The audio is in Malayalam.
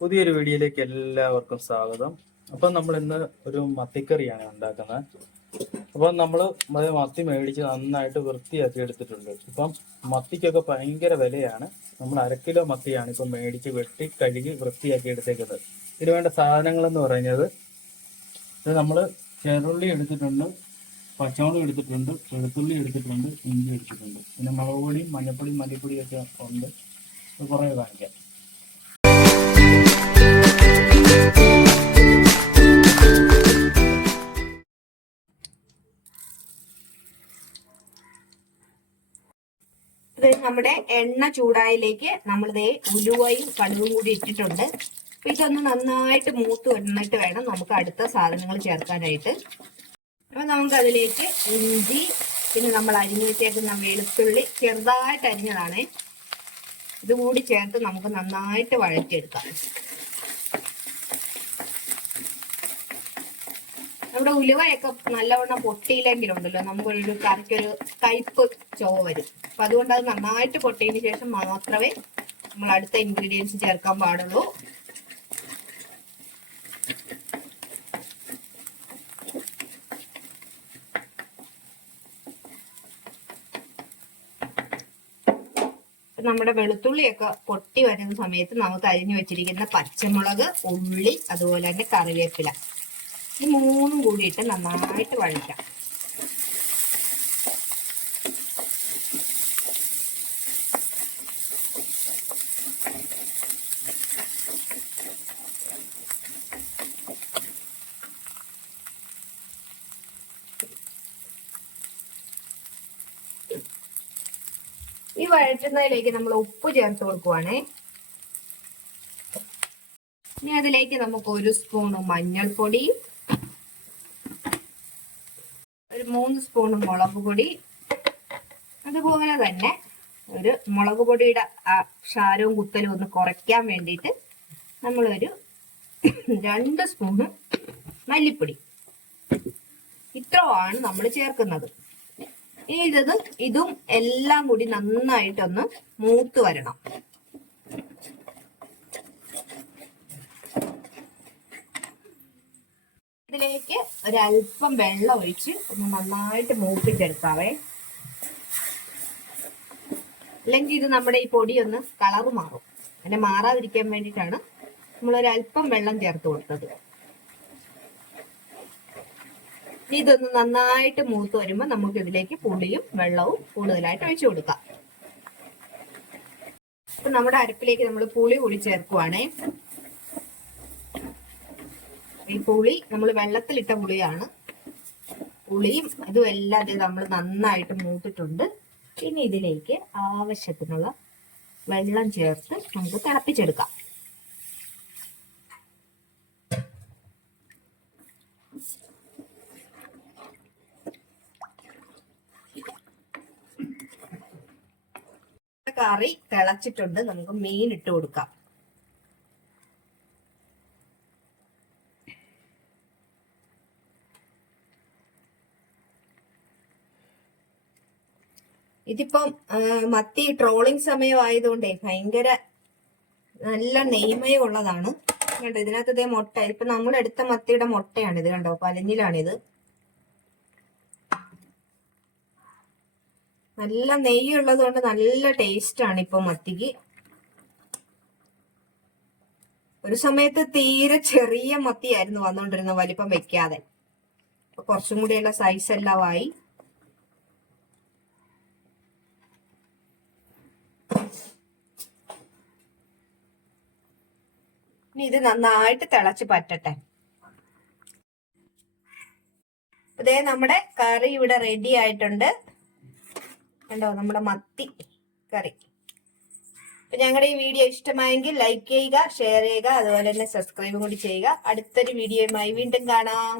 പുതിയൊരു വീഡിയോയിലേക്ക് എല്ലാവർക്കും സ്വാഗതം. അപ്പം നമ്മൾ ഇന്ന് ഒരു മത്തിക്കറിയാണ് ഉണ്ടാക്കുന്നത്. അപ്പം നമ്മൾ മത്തി മേടിച്ച് നന്നായിട്ട് വൃത്തിയാക്കി എടുത്തിട്ടുണ്ട്. ഇപ്പം മത്തിക്കൊക്കെ ഭയങ്കര വിലയാണ്. നമ്മൾ 1/2 കിലോ മത്തിയാണ് ഇപ്പം മേടിച്ച് വെട്ടി കഴുകി വൃത്തിയാക്കി എടുത്തേക്കുന്നത്. ഇതിന് വേണ്ട സാധനങ്ങൾ എന്ന് പറയുന്നത്, ഇത് നമ്മൾ ചെറുള്ളി എടുത്തിട്ടുണ്ട്, പച്ചമുളക് എടുത്തിട്ടുണ്ട്, വെളുത്തുള്ളി എടുത്തിട്ടുണ്ട്, ഇഞ്ചി എടുത്തിട്ടുണ്ട്, പിന്നെ മുളക് പൊടിയും മഞ്ഞപ്പൊടിയും മല്ലിപ്പൊടിയും ഒക്കെ ഉണ്ട്. കുറേ കാണിക്കാം. നമ്മുടെ എണ്ണ ചൂടായിലേക്ക് നമ്മൾ ഉലുവയും കടുകും കൂടി ഇട്ടിട്ടുണ്ട്. അപ്പൊ ഇതൊന്ന് നന്നായിട്ട് മൂത്ത് വന്നിട്ട് വേണം നമുക്ക് അടുത്ത സാധനങ്ങൾ ചേർക്കാനായിട്ട്. അപ്പൊ നമുക്ക് അതിലേക്ക് ഇഞ്ചി, പിന്നെ നമ്മൾ അരിഞ്ഞു വെച്ചേക്കുന്ന വെളുത്തുള്ളി ചെറുതായിട്ട് അരിഞ്ഞതാണ്, ഇതുകൂടി ചേർത്ത് നമുക്ക് നന്നായിട്ട് വഴറ്റിയെടുക്കാം. നമ്മുടെ ഉലുവയൊക്കെ നല്ലവണ്ണം പൊട്ടിയില്ലെങ്കിലുണ്ടല്ലോ നമുക്കൊരു കറിക്കൊരു കയ്പ് ചുവ വരും. അപ്പൊ അതുകൊണ്ട് അത് നന്നായിട്ട് പൊട്ടിയതിന് ശേഷം മാത്രമേ നമ്മൾ അടുത്ത ഇൻഗ്രീഡിയൻസ് ചേർക്കാൻ പാടുള്ളൂ. നമ്മുടെ വെളുത്തുള്ളിയൊക്കെ പൊട്ടി വരുന്ന സമയത്ത് നമുക്ക് അരിഞ്ഞു വെച്ചിരിക്കുന്ന പച്ചമുളക്, ഉള്ളി, അതുപോലെ തന്നെ കറിവേപ്പില, ഈ മൂന്നും കൂടിയിട്ട് നന്നായിട്ട് വഴറ്റാം. ഈ വഴറ്റുന്നതിലേക്ക് നമ്മൾ ഉപ്പ് ചേർത്ത് കൊടുക്കുവാണേ. ഇനി അതിലേക്ക് നമുക്ക് 1 സ്പൂണ് മഞ്ഞൾപ്പൊടി, ഒരു 3 സ്പൂണ് മുളക് പൊടി, അതുപോലെ തന്നെ ഒരു മുളക് പൊടിയുടെ ക്ഷാരവും കുത്തലും ഒന്ന് കുറയ്ക്കാൻ വേണ്ടിയിട്ട് നമ്മളൊരു 2 സ്പൂണ് മല്ലിപ്പൊടി, ഇത്രയാണ് നമ്മൾ ചേർക്കുന്നത്. ഇനി ഇതും എല്ലാം കൂടി നന്നായിട്ടൊന്ന് മൂത്ത് വരണം. ഇതിലേക്ക് ഒരല്പം വെള്ളം ഒഴിച്ച് ഒന്ന് നന്നായിട്ട് മൂപ്പിച്ചെടുക്കാവേ. അല്ലെങ്കിൽ ഇത് നമ്മുടെ ഈ പൊടി ഒന്ന് കളറ് മാറും. അങ്ങനെ മാറാതിരിക്കാൻ വേണ്ടിയിട്ടാണ് നമ്മളൊരല്പം വെള്ളം ചേർത്ത് കൊടുത്തത്. ഇതൊന്ന് നന്നായിട്ട് മൂത്ത് വരുമ്പോൾ നമുക്ക് ഇതിലേക്ക് പുളിയും വെള്ളവും കൂടുതലായിട്ട് ഒഴിച്ചു കൊടുക്കാം. അപ്പൊ നമ്മുടെ അരപ്പിലേക്ക് നമ്മൾ പുളി കൂടി ചേർക്കുവാണേ. ഈ പുളി നമ്മൾ വെള്ളത്തിലിട്ട പുളിയാണ്. പുളിയും ഇതും എല്ലാം നമ്മൾ നന്നായിട്ട് മൂത്തിട്ടുണ്ട്. ഇനി ഇതിലേക്ക് ആവശ്യത്തിനുള്ള വെള്ളം ചേർത്ത് നമുക്ക് തിളപ്പിച്ചെടുക്കാം. കറി തിളച്ചിട്ടുണ്ട്, നമുക്ക് മീൻ ഇട്ട് കൊടുക്കാം. ഇതിപ്പം മത്തി ട്രോളിംഗ് സമയം ആയതുകൊണ്ടേ ഭയങ്കര നല്ല നെയ്മയം ഉള്ളതാണ്. കണ്ടോ, ഇതിനകത്ത് ഇതേ മുട്ട, ഇപ്പൊ നമ്മൾ എടുത്ത മത്തിയുടെ മുട്ടയാണ് ഇത്. കണ്ടോ, പലഞ്ഞിലാണിത്. നല്ല നെയ്യുള്ളത് കൊണ്ട് നല്ല ടേസ്റ്റ് ആണ് ഇപ്പൊ മത്തിക്ക്. ഒരു സമയത്ത് തീരെ ചെറിയ മത്തിയായിരുന്നു വന്നുകൊണ്ടിരുന്നത്, വലിപ്പം വെക്കാതെ. അപ്പൊ കുറച്ചും കൂടിയുള്ള സൈസ് എല്ലാം ആയി. ഇനി ഇത് നന്നായിട്ട് തിളച്ച് പറ്റട്ടെ. അതേ നമ്മുടെ കറി ഇവിടെ റെഡി ആയിട്ടുണ്ട്. കണ്ടോ, നമ്മുടെ മത്തി കറി. അപ്പൊ ഞങ്ങളുടെ ഈ വീഡിയോ ഇഷ്ടമായെങ്കിൽ ലൈക്ക് ചെയ്യുക, ഷെയർ ചെയ്യുക, അതുപോലെ തന്നെ സബ്സ്ക്രൈബും കൂടി ചെയ്യുക. അടുത്തൊരു വീഡിയോയുമായി വീണ്ടും കാണാം.